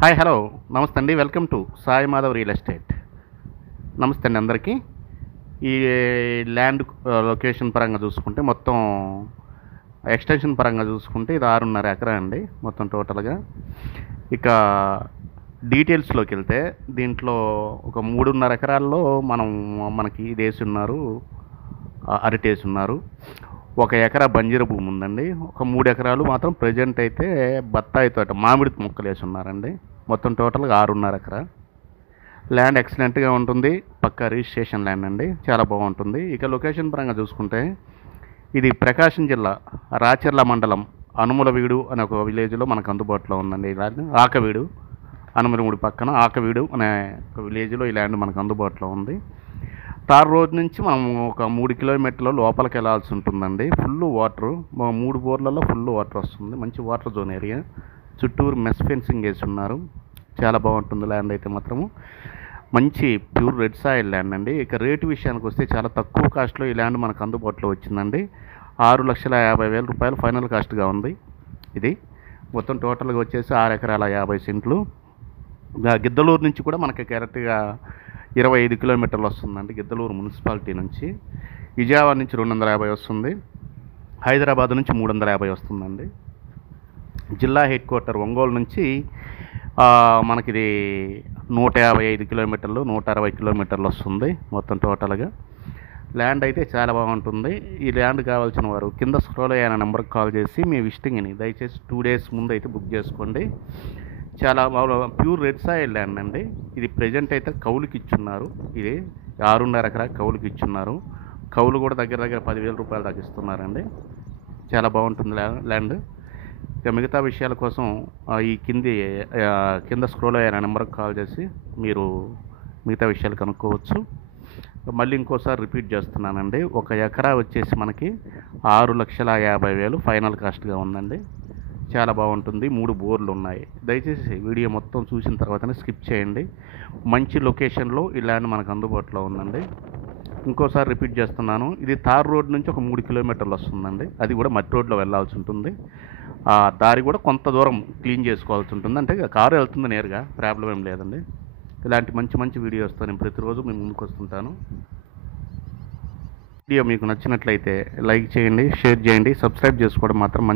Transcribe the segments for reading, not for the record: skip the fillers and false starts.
Hi hello నమస్తే అండి. Welcome to Sai Madhav real estate. నమస్తే అండి అందరికీ. ఈ ల్యాండ్ లొకేషన్ పరంగా చూసుకుంటే మొత్తం ఎక్స్టెన్షన్ పరంగా చూసుకుంటే ఇది 6.5 ఎకరా అండి మొత్తం టోటల్గా. ఇక డీటెయిల్స్లోకి వెళ్తే దీంట్లో ఒక 3.5 ఎకరాల్లో మనకి ఇది వేసి ఉన్నారు, అరటి వేసి ఉన్నారు. 1 ఎకరా బంజరు భూమి ఉందండి. ఒక 3 ఎకరాలు మాత్రం ప్రజెంట్ అయితే బత్తాయి తోట మామిడి మొక్కలు వేసి ఉన్నారండి. మొత్తం టోటల్గా 6.5 ఎకరా ల్యాండ్. ఎక్సలెంట్గా ఉంటుంది, పక్కా రిజిస్ట్రేషన్ ల్యాండ్ అండి, చాలా బాగుంటుంది. ఇక లొకేషన్ పరంగా చూసుకుంటే ఇది ప్రకాశం జిల్లా రాచర్ల మండలం అనుములవీడు అనే ఒక విలేజ్లో మనకు అందుబాటులో ఉందండి. ఈ ల్యాండ్ ఆకవీడు, అనుమలమూడి పక్కన ఆకవీడు అనే ఒక విలేజ్లో ఈ ల్యాండ్ మనకు అందుబాటులో ఉంది. తార్ రోడ్ నుంచి మనం ఒక 3 కిలోమీటర్ల లోపలికి వెళ్ళాల్సి ఉంటుందండి. ఫుల్ వాటర్, 3 బోర్లలో ఫుల్ వాటర్ వస్తుంది. మంచి వాటర్ జోన్ ఏరియా, చుట్టూరు మెస్ ఫెన్సింగ్ వేసి ఉన్నారు. చాలా బాగుంటుంది ల్యాండ్ అయితే మాత్రము. మంచి ప్యూర్ రెడ్ సాయిల్ ల్యాండ్ అండి. ఇక రేటు విషయానికి వస్తే చాలా తక్కువ కాస్ట్లో ఈ ల్యాండ్ మనకు అందుబాటులో వచ్చిందండి. 6,50,000 రూపాయలు ఫైనల్ కాస్ట్గా ఉంది ఇది. మొత్తం టోటల్గా వచ్చేసి 6 ఎకరాల 50 సెంట్లు. గిద్దలూరు నుంచి కూడా మనకి కరెక్ట్గా 25 కిలోమీటర్లు వస్తుందండి. గిద్దలూరు మున్సిపాలిటీ నుంచి. విజయవాడ నుంచి 250 వస్తుంది. హైదరాబాద్ నుంచి 350 వస్తుందండి. జిల్లా హెడ్ క్వార్టర్ ఒంగోలు నుంచి మనకిది 155 కిలోమీటర్లు, 160 కిలోమీటర్లు వస్తుంది మొత్తం టోటల్గా. ల్యాండ్ అయితే చాలా బాగుంటుంది. ఈ ల్యాండ్ కావాల్సిన వారు కింద స్క్రోల్ అయిన నెంబర్కి కాల్ చేసి మీ విజిటింగ్ని దయచేసి 2 డేస్ ముందు అయితే బుక్ చేసుకోండి. చాలా ప్యూర్ రెడ్ సాయిల్ ల్యాండ్ అండి. ఇది ప్రజెంట్ అయితే కౌలుకి ఇచ్చున్నారు. ఇది 6.5 ఎకరా కౌలుకి ఇచ్చున్నారు. కౌలు కూడా దగ్గర దగ్గర 10,000 రూపాయలు దాకా ఇస్తున్నారండి. చాలా బాగుంటుంది ల్యాండ్. ఇక మిగతా విషయాల కోసం ఈ కింద స్క్రోల్ అయిన నెంబర్కి కాల్ చేసి మీరు మిగతా విషయాలు కనుక్కోవచ్చు. మళ్ళీ ఇంకోసారి రిపీట్ చేస్తున్నానండి. 1 ఎకరా వచ్చేసి మనకి 6,50,000 ఫైనల్ కాస్ట్గా ఉందండి. చాలా బాగుంటుంది. 3 బోర్లు ఉన్నాయి. దయచేసి వీడియో మొత్తం చూసిన తర్వాతనే స్కిప్ చేయండి. మంచి లొకేషన్లో ఈ ల్యాండ్ మనకు అందుబాటులో ఉందండి. ఇంకోసారి రిపీట్ చేస్తున్నాను. ఇది తార్ రోడ్ నుంచి ఒక 3 కిలోమీటర్లు వస్తుందండి. అది కూడా మట్టి రోడ్లో వెళ్ళాల్సి ఉంటుంది. ఆ దారి కూడా కొంత దూరం క్లీన్ చేసుకోవాల్సి ఉంటుంది. అంటే కారు వెళ్తుంది నేరుగా, ప్రాబ్లం ఏం లేదండి. ఇలాంటి మంచి మంచి వీడియోస్తో నేను ప్రతిరోజు మేము ముందుకు వస్తుంటాను. వీడియో మీకు నచ్చినట్లయితే లైక్ చేయండి, షేర్ చేయండి, సబ్స్క్రైబ్ చేసుకోవడం మాత్రం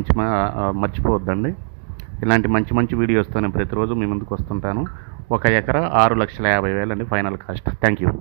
మర్చిపోవద్దండి. ఇలాంటి మంచి మంచి వీడియోస్తో నేను ప్రతిరోజు మీ ముందుకు వస్తుంటాను. 1 ఎకరా 6,50,000 అండి ఫైనల్ కాస్ట్. Thank you.